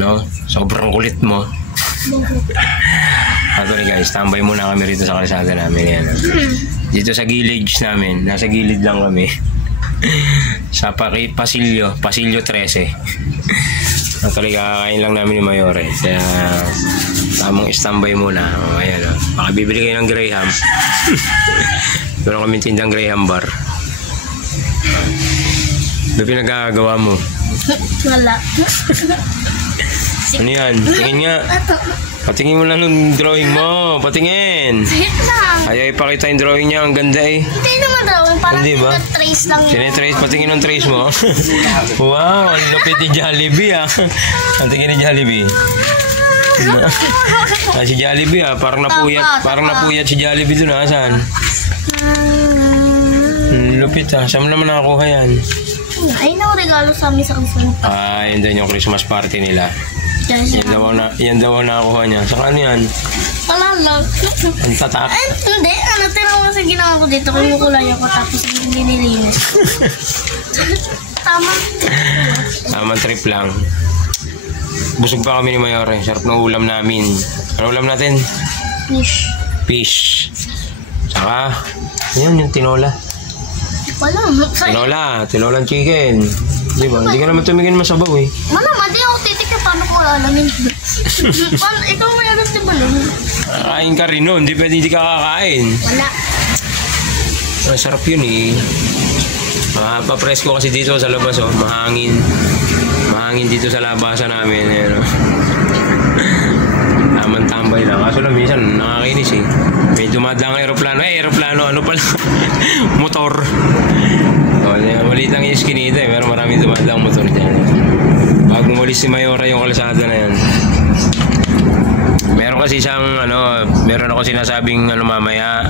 No? Sobrang kulit mo. Actually guys, tambay muna kami rito sa kalsada namin. Yan. Dito sa gilid namin. Nasa gilid lang kami. Sa Pasilyo 13. Actually, kakain lang namin ni Mayore. Kaya tamang standby muna. Ayan, baka bibili kayo ng Graham. Meron kami tindang Graham bar. Ano pinagagawa mo? Wala. Ano yan? Tingin nga. Patingin mo lang ng drawing mo. Patingin. Ayaw ipakita yung drawing niya. Ang ganda eh. Hindi naman drawing. Parang trace lang yun. Sine-trace. Patingin ng trace mo. Wow. Ang lupit ni Jollibee ah. Patingin ni Jollibee. Si Jollibee ah. Parang napuyat si Jollibee dun ah. Saan? Lupit ah. Saan mo naman nakakuha yan? Ay, regalo sa amin sa Christmas. Ah, yun din yung Christmas party nila. Yan daw ang nakakuha niya. Saka ano yan? Wala lang. Ang tatak. Ay, hindi. Tinawa sa ginawa ko dito. Kumukulay ako tapos hindi nilinis. Tama. Tamang trip lang. Busog pa kami ni Mayore. Sarap ng ulam namin. Ano ulam natin? Fish. Saka, yun yung tinola. Tinolang chicken. Di ba? Hindi ka naman tumingin masabaw eh. Mama, di ako titik paano ko alamin. Ikaw may alam di ba lang? Kakain ka rin nun. Hindi pwede hindi ka kakain. Wala. Masarap yun eh. Papresko kasi dito sa labas oh. Mahangin. Mahangin dito sa labasan namin. Ayan, oh. Tamang tambay lang. Kaso lang minsan nakakainis eh. May dumadang aeroplano. Aeroplano ano pala? Motor. Maliit lang yung skinita eh. Pero maraming dumadang motor dyan. Pag umalis si Mayora yung kalsada na yan. Meron kasi siyang meron ako sinasabing mamaya.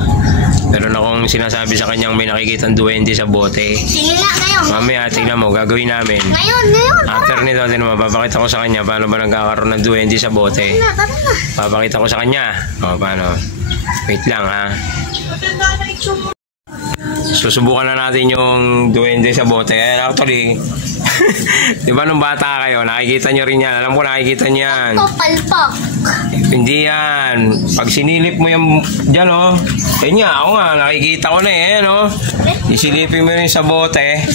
Meron akong sinasabi sa kanyang may nakikitang duwende sa bote. Tingnan nga ngayon. Mamaya, tingnan mo, gagawin namin. Ngayon. After nito, mapapakita ko sa kanya paano ba nagkakaroon ng duwende sa bote. Tara na. Papakita ko sa kanya. O, paano? Wait lang, ha? Susubukan na natin yung duwende sa bote. Actually, di ba nung bata kayo, nakikita nyo rin yan. Alam ko nakikita nyo yan. Palpak. Hindi yan. Pag sinilip mo yung dyan, oh. Yan nga, ako nga, nakikita ko na eh, no? Isilipin mo rin sa bote.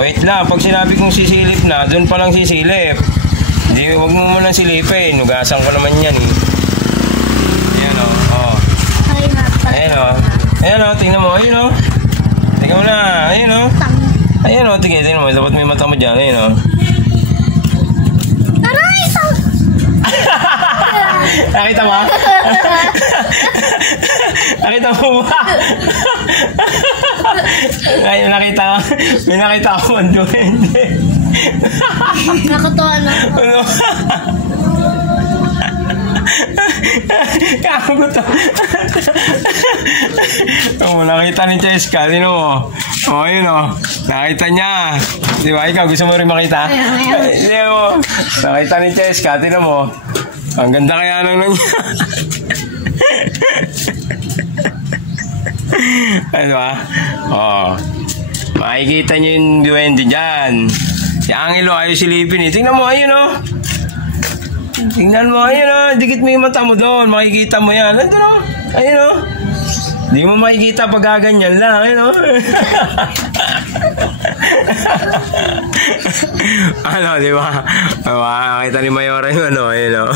Wait lang, pag sinabi kong sisilip na, doon pa lang sisilip. Hindi, huwag mo muna silipin. Nugasan ko naman yan eh. Ayan, oh. Ayan, oh. Ayan, oh, tingnan mo. Ayan, oh. Tingnan mo na. Ayan, oh. Ayan, oh. Tingnan mo. Dapat may mata mo dyan. Ayan, oh. Aray! Nakita mo? Nakita mo ba? May nakita ako ang duwende. Nakatuwa na. Ano? Kago to. Nakita ni Cheska. Sino mo? Yun o. Nakita niya. Di ba? Ikaw gusto mo rin makita? Hindi mo. Nakita ni Cheska. Sino mo? Ang ganda kaya lang niya. Ano ba? Makikita niyo yung duwende dyan. Si Angelo ayaw silipin eh. Tingnan mo. Ayun o. Tingnan mo, ayun o, dikit mo yung mata mo doon, makikita mo yan. Nandun o, ayun o. Hindi mo makikita pag gaganyan lang, ayun o. Ano, di ba? Makikita ni Mayora yung ayun o.